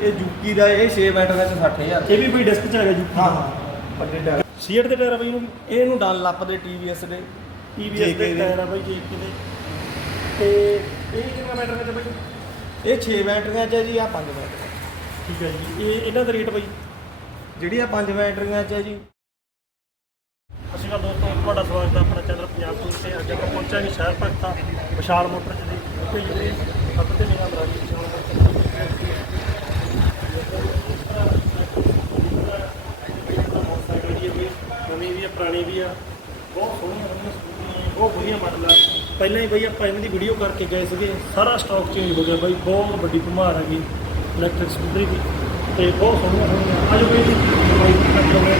ਇਹ ਜੁਕੀ ਦਾ ਇਹ 6 ਬੈਟਰੀਆਂ ਚ 60000 ਇਹ ਵੀ ਬਈ ਡਿਸਕ ਚ ਹੈਗਾ ਜੀ ਹਾਂ ਹਾਂ। ਵੱਡੇ ਟਾਇਰ। ਸੀਟ ਦੇ ਟਾਇਰ ਆ ਬਈ ਇਹਨੂੰ ਇਹਨੂੰ ਡਨ ਲੱਪ ਦੇ TVS ਦੇ। TVS ਦੇ ਦੇ। ਟਾਇਰ ਆ ਬਈ JK ਦੇ। ਤੇ ਇਹ ਕਿੰਨਾ ਮੀਟਰ ਵਿੱਚ ਬਈ? ਇਹ 6 ਬੈਟਰੀਆਂ ਚ ਹੈ ਜੀ ਆ 5 ਬੈਟਰੀਆਂ ਠੀਕ ਹੈ ਜੀ। ਇਹ ਇਹਨਾਂ ਦਾ ਰੇਟ ਬਈ? ਜਿਹੜੀ ਆ 5 ਬੈਟਰੀਆਂ ਚ ਹੈ ਜੀ। ਅਸੀਂ ਕਾ ਦੋਸਤੋ ਤੁਹਾਡਾ ਸਵਾਗਤ ਹੈ ਆਪਣਾ ਚੈਨਲ ਪੰਜਾਬ ਤੋਂ। ਤੇ ਅੱਜ ਆਪਾਂ ਪਹੁੰਚਾਂਗੇ ਸ਼ਹਿਰ ਭਗਤਾ ਵਿਸ਼ਾਲ ਮੋਟਰ ਦੇ ਉੱਤੇ ਜਿਹੜੇ ਸਭ ਤੇ ਨਿਗਾਹ ਮਰਾਜੀ ਮੋਟਰਸਾਈਕਲ ਦੀ ਵੀ ਨਵੀਂ ਵੀ ਆ ਪੁਰਾਣੀ ਵੀ ਆ ਬਹੁਤ ਸੋਹਣੀਆਂ ਸੋਹਣੀਆਂ ਸਕੂਟਰੀਆਂ ਨੇ, ਬਹੁਤ ਵਧੀਆ ਮਾਡਲ ਆ ਪਹਿਲਾਂ ਹੀ ਬਈ ਆਪਾਂ ਇਹਨਾਂ ਦੀ ਵੀਡੀਓ ਕਰਕੇ ਗਏ ਸੀਗੇ ਸਾਰਾ ਸਟਾਕ ਚੇਂਜ ਹੋ ਗਿਆ ਬਈ ਬਹੁਤ ਵੱਡੀ ਭਮਾਰ ਆ ਗਈ ਇਲੈਕਟ੍ਰਿਕ ਸਕੂਟਰੀ ਦੀ ਤੇ ਬਹੁਤ ਸੋਹਣੀਆਂ ਸੋਹਣੀਆਂ ਅੱਜ ਬਈ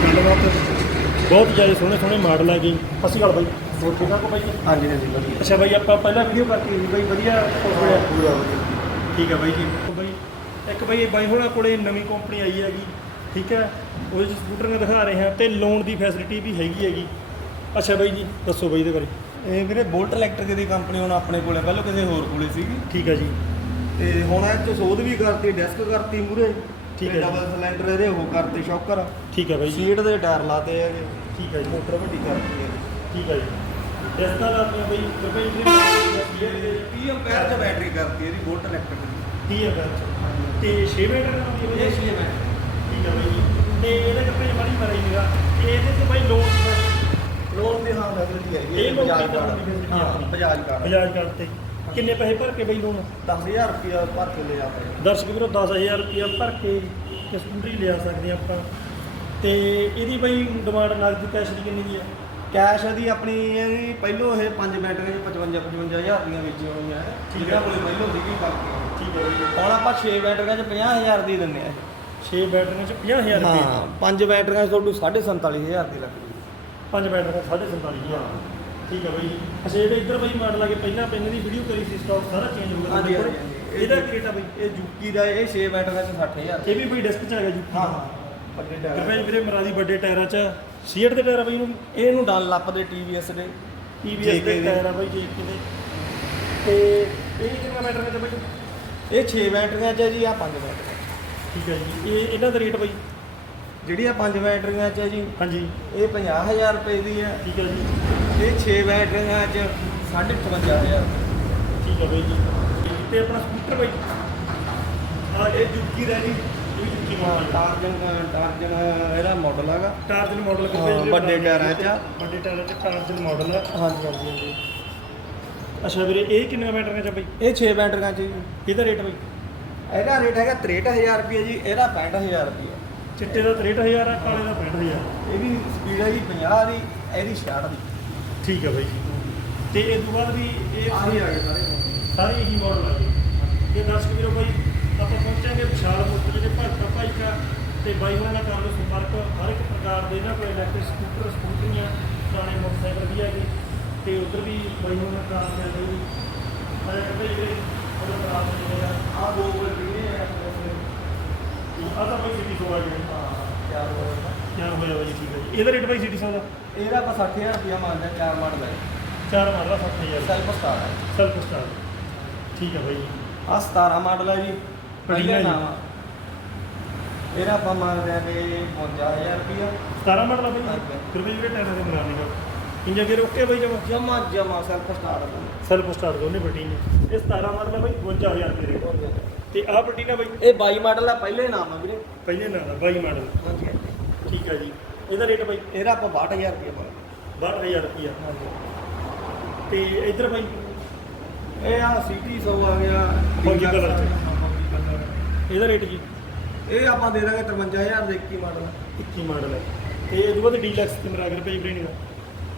ਗੱਲਬਾਤ ਬਹੁਤ ਜ਼ਿਆਦਾ ਸੋਹਣੇ ਸੋਹਣੇ ਮਾਡਲ ਆ ਗਈ ਸਤਿ ਸ਼੍ਰੀ ਅਕਾਲ ਬਾਈ। ਹੋਰ ਠੀਕ ਹੋ ਬਾਈ? ਹਾਂਜੀ ਹਾਂਜੀ ਵਧੀਆ। ਅੱਛਾ ਬਾਈ ਆਪਾਂ ਪਹਿਲਾਂ ਵੀਡੀਓ ਕਰਕੇ ਸੀ ਬਾਈ ਵਧੀਆ software ਪੂਰਾ ਠੀਕ ਹੈ ਬਾਈ ਜੀ। ਬਾਈ ਇੱਕ ਬਾਈ ਬਾਈ ਹੋਣਾ ਕੋਲੇ ਨਵੀਂ ਕੰਪਨੀ ਆਈ ਹੈਗੀ ਠੀਕ ਹੈ ਉਹਦੇ ਚ ਸਕੂਟਰੀਆਂ ਦਿਖਾ ਰਹੇ ਹਾਂ ਤੇ ਲੋਨ ਦੀ ਫੈਸਿਲਿਟੀ ਵੀ ਹੈਗੀ ਹੈਗੀ। ਅੱਛਾ ਬਾਈ ਜੀ ਦੱਸੋ ਬਾਈ ਇਹਦੇ ਬਾਰੇ। ਇਹ ਵੀਰੇ ਬੋਲਟ ਇਲੈਕਟ੍ਰਿਕ ਦੀ ਕੰਪਨੀ ਹੁਣ ਆਪਣੇ ਕੋਲੇ ਪਹਿਲਾਂ ਕਿਸੇ ਹੋਰ ਕੋਲੇ ਸੀਗੀ। ਠੀਕ ਹੈ ਜੀ। ਤੇ ਹੁਣ ਇਹ ਚ ਸੋਧ ਵੀ ਕਰਤੀ ਡੈਸਕ ਕਰਤੀ ਮੂਰੇ। ਠੀਕ ਹੈ। ਡਬਲ ਸਿਲੰਡਰ ਇਹਦੇ ਉਹ ਕਰਤੇ ਸ਼ੌਕਰ। ਠੀਕ ਹੈ ਬਾਈ ਜੀ। ਸੀਟ ਦੇ ਟਾਇਰ ਲਾਤੇ ਹੈਗੇ ਠੀਕ ਹੈ ਜੀ। ਮੋਟਰ ਵੱਡੀ ਕਰਤੀ ਹੈ ਠੀਕ ਹੈ ਜੀ। ਇਸ ਦਾ ਆਪਣਾ ਬਾਈ ਜੀ 30 ਐਂਪੀਅਰ ਚ ਬੈਟਰੀ ਕਰਤੀ ਇਹਦੀ ਬੋਲਟ ਇਲੈਕਟ੍ਰਿਕ ਦੀ। 30 ਹੈ ਤੇ 6 ਮਿੰਟ ਦਾ ਹੁੰਦੀ ਹੈ ਇਹ ਬਾਈ 6 ਬੈਟਰੀ। ਠੀਕ ਹੈ ਬਾਈ ਜੀ। ਤੇ ਇਹਦੇ ਕੱਪੜੇ ਮਾੜੀ ਮਾਰੀ ਨਿਗਾ ਇਹਦੇ ਤੇ ਬਾਈ ਲੋਨ ਦੀ ਹਾਂ ਫੈਸਿਲਿਟੀ ਹੈ ਇਹ ਇਹ ਲੋਨ ਬਜਾਜ ਦੀ ਕਾਰਡ। facility ਹਾਂ ਆਪਣੀ। ਬਜਾਜ ਕਾਰਡ। ਬਜਾਜ ਕਾਰਡ ਤੇ। ਕਿੰਨੇ ਪੈਸੇ ਭਰ ਕੇ ਬਈ ਲੋਨ? 10000 ਰੁਪਇਆ ਭਰ ਕੇ ਲੈ ਆਪਾਂ। ਦਰਸ਼ਕ ਵੀਰੋ 10000 ਰੁਪਇਆ ਭਰ ਕੇ ਕਿ ਸਕੂਟਰੀ ਲਿਆ ਸਕਦੇ ਹਾਂ ਆਪਾਂ। ਤੇ ਇਹਦੀ ਬਈ ਡਿਮਾਂਡ ਨਗਦ ਕੈਸ਼ ਦੀ ਕਿੰਨੀ ਦੀ ਆ? ਕੈਸ਼ ਦੀ ਆਪਣੀ ਇਹਦੀ ਪਹਿਲੋਂ ਇਹ 5 ਬੈਟਰੀ 55 55000 ਦੀਆਂ ਵੇਚੀਆਂ ਹੋਈਆਂ ਹੈ ਹੈ ਹੈ। ਕੋਲੇ ਪਹਿਲੋਂ ਸੀਗੀ ਬਾਕੀ ਠੀਕ ਹੈ ਹੁਣ ਆਪਾਂ 6 ਬੈਟਰੀਆਂ ਚ 50000 ਦੀ ਦਿੰਨੇ ਆ। 6 ਬੈਟਰੀਆਂ ਚ 50000 ਹਾਂ ਰੁਪਏ 5 ਬੈਟਰੀਆਂ ਚ ਤੁਹਾਨੂੰ 47500 ਦੀ ਲੱਗਦੀ 5 ਬੈਟਰੀਆਂ 47500 ਠੀਕ ਹੈ ਬਈ ਅੱਛਾ ਜਿਹੜੇ ਇੱਧਰ ਬਈ ਮਾਡਲ ਆ ਕੇ ਪਹਿਲਾਂ ਪੈਨ ਦੀ ਵੀਡੀਓ ਕਰੀ ਸੀ ਸਟਾਕ ਸਾਰਾ ਚੇਂਜ ਹੋ ਗਿਆ ਹਾਂਜੀ, ਤੁਹਾਡੇ ਹਾਂਜੀ, ਕੋਲ। ਹਾਂਜੀ। ਇਹਦਾ ਕੀ ਰੇਟ ਆ ਬਈ। ਇਹ ਜੁਕੀ ਦਾ ਇਹ 6 ਬੈਟਰੀਆਂ ਚ 60000 ਇਹ ਵੀ ਬਈ ਡਿਸਕ ਚ ਹੈਗਾ ਜੀ ਹਾਂ ਹਾਂ। ਵੱਡੇ ਟਾਇਰ ਕਿਰਪਾ ਵੀਰੇ ਮਰਾਦੀ ਵੱਡੇ ਟਾਇਰਾਂ ਚ ਸੀਟ ਦੇ ਟਾਇਰ ਆ ਬਈ ਇਹਨੂੰ? ਇਹਨੂੰ ਡਨ ਲੱਪ ਦੇ TVS ਦੇ। TVS JK ਦੇ ਦੇ। ਟਾਇਰ ਆ ਬਈ ਜੇ ਕਿਤੇ ਤੇ ਇਹ ਕਿੰਨਾ ਮੀਟਰ ਵਿੱਚ ਬਈ? ਇਹ 6 ਬੈਟਰੀਆਂ ਚ ਹੈ ਜੀ ਆ 5 ਬੈਟਰੀਆਂ ਠੀਕ ਹੈ ਜੀ। ਇਹ ਇਹਨਾਂ ਦਾ ਰੇਟ ਬਈ? ਜਿਹੜੀ ਆ 5 ਬੈਟਰੀਆਂ ਚ ਹੈ ਜੀ ਹਾਂਜੀ। ਇਹ 50000 ਰੁਪਏ ਦੀ ਹੈ। ਠੀਕ ਹੈ ਜੀ। ਇਹ 6 ਬੈਟਰੀਆਂ ਚ 55000 ਠੀਕ ਹੈ ਬਈ ਜੀ। ਤੇ ਆਪਣਾ ਸਕੂਟਰ ਬਈ। ਆ ਇਹ ਜੁਕੀ ਦਾ ਜੀ ਟਾਰਜਨ ਟਾਰਜਨ ਇਹਦਾ ਮਾਡਲ ਹੈਗਾ। ਟਾਰਜਨ ਮਾਡਲ ਹਾਂ, ਵੱਡੇ ਟਾਇਰਾਂ 'ਚ। ਵੱਡੇ ਟਾਇਰਾਂ ਚ ਟਾਰਜਨ ਮਾਡਲ ਹੈ। ਹਾਂਜੀ ਹਾਂਜੀ ਹਾਂਜੀ। ਅੱਛਾ ਵੀਰੇ ਇਹ ਕਿੰਨੇ ਮੀਟਰ ਚ ਬਈ? ਇਹ 6 ਬੈਟਰੀਆਂ ਚ ਜੀ। ਇਹਦਾ ਰੇਟ ਬਈ? ਇਹਦਾ ਰੇਟ ਹੈਗਾ 63000 ਰੁਪਏ ਜੀ ਇਹਦਾ 65000 ਰੁਪਏ। ਚਿੱਟੇ ਦਾ 63000 ਆ ਕਾਲੇ ਦਾ 65000 ਇਹਦੀ ਸਪੀਡ ਹੈ ਜੀ 50 ਦੀ ਇਹਦੀ 66 ਦੀ। ਠੀਕ ਹੈ ਬਾਈ ਜੀ। ਤੇ ਇਸ ਤੋਂ ਬਾਅਦ ਵੀ ਇਹ ਆਹੀ ਆ ਗਏ ਸਾਰੇ ਸਾਰੇ ਇਹੀ ਮਾਡਲ ਆ ਗਏ ਇਹ ਦਰਸ਼ਕ ਵੀਰੋ ਬਾਈ ਆਪਾਂ ਪਹੁੰਚਾਂਗੇ ਵਿਸ਼ਾਲ ਮੋਟਰ ਜਿਹੜੇ ਭਗਤਾ ਭਾਈ ਕਾ ਤੇ ਬਾਈ ਉਹਨਾਂ ਨਾਲ ਕਰ ਲਓ ਸੰਪਰਕ। ਹਰ ਇੱਕ ਪ੍ਰਕਾਰ ਦੇ ਇਹਨਾਂ ਕੋਲ ਇਲੈਕਟ੍ਰਿਕ ਸਕੂਟਰ ਸਕੂਟਰੀਆਂ ਪੁਰਾਣੇ ਮੋਟਰਸਾਈਕਲ ਵੀ ਹੈਗੇ। ਤੇ ਉਧਰ ਵੀ ਬਾਈ ਉਹਨਾਂ ਨਾਲ ਕਾਰ ਮਿਲ ਜਾਊਗੀ ਅਰੇ ਕਹਿੰਦੇ ਜਿਹੜੇ ਉਹਦਾ ਕਾਰ ਮਿਲ ਆ ਆ ਦੋ ਬੋਲ ਹੈ ਆ ਤਾਂ ਬਾਈ ਸਿਟੀ ਤੋਂ ਆ ਗਏ। ਚਾਰ ਬੋਲ ਤਿਆਰ ਹੋਇਆ ਬਾਈ ਠੀਕ ਹੈ ਜੀ। ਇਹਦਾ ਰੇਟ ਬਾਈ ਸਿਟੀ ਸੌ ਦਾ? ਇਹਦਾ ਆਪਾਂ 60000 ਰੁਪਏ ਮੰਗਦੇ ਚਾਰ ਮਾਡਲ ਹੈ ਚਾਰ ਮਾਡਲ 60000 ਸੈਲਫ ਸਟਾਰ ਹੈ। ਸੈਲਫ ਸਟਾਰ ਠੀਕ ਹੈ ਬਾਈ। ਆ 17 ਮਾਡਲ ਹੈ ਜੀ। ਪਹਿਲੇ ਜੀ। ਨਾਮ ਇਹਦਾ ਆਪਾਂ ਮੰਗਦੇ ਆ ਕਿ 55000 ਰੁਪਏ 17 ਮਾਡਲ ਆ ਬਾਈ। ਹਾਂਜੀ। ਫਿਰ ਵੀ ਜਿਹੜੇ ਟਾਇਰਾਂ ਦੇ ਬਣਾ ਲੇਗਾ ਇੰਜਨ ਗੇਅਰ ਓਕੇ ਬਾਈ ਜਮਾ? ਜਮਾ ਜਮਾ ਸੈਲਫ ਸਟਾਰ ਹੈ ਸੈਲਫ ਸਟਾਰਟ ਦੋਨੇ ਬੱਟੀ ਨੇ। ਇਹ 17 ਮਾਡਲ ਹੈ ਬਾਈ 52000 ਰੁਪਏ ਰੇਟ ਤੇ ਆਹ ਬੱਟੀ ਨਾ ਬਾਈ? ਇਹ 22 ਮਾਡਲ ਆ ਪਹਿਲੇ ਨਾਮ ਆ ਵੀਰੇ। ਪਹਿਲੇ ਨਾਲ ਦਾ 22 ਮਾਡਲ। ਹਾਂਜੀ। ਠੀਕ ਹੈ ਜੀ। ਇਹਦਾ ਰੇਟ ਬਾਈ? ਇਹਦਾ ਆਪਾਂ 62000 ਰੁਪਏ ਮੰਗਦੇ 62000 ਰੁਪਏ ਹਾਂਜੀ। ਤੇ ਇੱਧਰ ਬਾਈ? ਇਹ ਆ ਸਿਟੀ 100 ਆ ਗਿਆ। ਫੌਜੀ ਆ ਚ। ਹਾਂ। ਇਹਦਾ ਰੇਟ ਜੀ ਇਹ ਆਪਾਂ ਦੇ ਦਾਂਗੇ 53000 ਦੇ 21 ਮਾਡਲ। 21 ਮਾਡਲ ਹੈ ਤੇ ਇਹ ਤੋਂ ਬਾਅਦ ਡੀਲਕਸ ਤੇ ਮੇਰਾ ਅਗਰ ਪੇਜ ਬਰੇਣੀ ਦਾ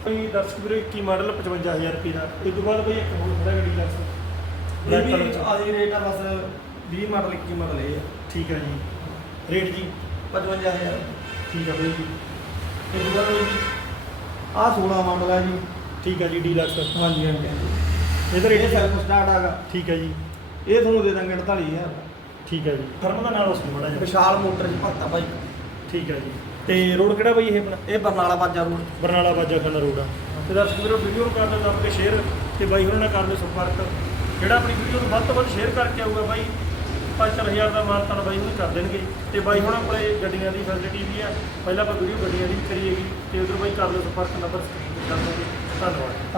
ਕੋਈ ਦਰਸ਼ਕ ਵੀਰੋ 21 ਮਾਡਲ 55000 ਰੁਪਏ ਦਾ। ਇਹ ਤੋਂ ਬਾਅਦ ਬਾਈ ਇੱਕ ਹੋਰ ਖੜਾ ਹੈ ਡੀਲਕਸ ਇਹ ਵੀ ਆਦੀ ਰੇਟ ਆ ਬਸ। 20 ਮਾਡਲ 21 ਮਾਡਲ ਇਹ ਆ। ਠੀਕ ਹੈ ਜੀ। ਰੇਟ ਜੀ? 55000 ਠੀਕ ਹੈ ਬਾਈ ਜੀ। ਇਹ ਤੋਂ ਬਾਅਦ ਬਾਈ ਜੀ ਆ 16 ਮਾਡਲ ਆ ਜੀ। ਠੀਕ ਹੈ ਜੀ ਡੀਲਕਸ। ਹਾਂਜੀ ਹਾਂਜੀ। ਇਹਦਾ ਇਹ ਰੇਟ ਸੈਲਫ ਸਟਾਰਟ ਆਗਾ ਠੀਕ ਹੈ ਜੀ। ਇਹ ਤੁਹਾਨੂੰ ਦੇ ਦਾਂਗੇ 48000 ਠੀਕ ਹੈ ਜੀ। ਫਰਮ ਦਾ ਨਾਲ ਉਸ ਮੜਾ ਜੀ ਵਿਸ਼ਾਲ ਮੋਟਰ ਚ ਭਗਤਾ ਭਾਈ ਠੀਕ ਹੈ ਜੀ। ਤੇ ਰੋਡ ਕਿਹੜਾ ਬਾਈ ਇਹ ਆਪਣਾ? ਇਹ ਬਰਨਾਲਾ ਬਾਜਾ ਰੋਡ ਬਰਨਾਲਾ ਬਾਜਾ ਖਾਨਾ ਰੋਡ ਆ। ਤੇ ਦਰਸ਼ਕ ਵੀਰੋ ਵੀਡੀਓ ਨੂੰ ਕਰ ਦਿਓ ਦੱਬ ਕੇ ਸ਼ੇਅਰ ਤੇ ਬਾਈ ਹੋਰਾਂ ਨਾਲ ਕਰ ਦਿਓ ਸੰਪਰਕ। ਜਿਹੜਾ ਆਪਣੀ ਵੀਡੀਓ ਨੂੰ ਵੱਧ ਤੋਂ ਵੱਧ ਸ਼ੇਅਰ ਕਰਕੇ ਆਊਗਾ ਬਾਈ 5-4000 ਦਾ ਮਾਨ ਤਾਂ ਬਾਈ ਨੂੰ ਕਰ ਦੇਣਗੇ। ਤੇ ਬਾਈ ਹੁਣ ਕੋਲੇ ਗੱਡੀਆਂ ਦੀ ਫੈਸਿਲਿਟੀ ਵੀ ਆ। ਪਹਿਲਾਂ ਆਪਾਂ ਵੀਡੀਓ ਗੱਡੀਆਂ ਦੀ ਵੀ ਕਰੀ ਹੈਗੀ ਤੇ ਉਧਰ ਬਾਈ ਕਰ ਲਓ ਸੰਪਰਕ, ਨੰਬਰ ਸਕਰੀਨ ਤੇ ਚੱਲ ਦੋਗੇ ਧੰਨਵਾਦ।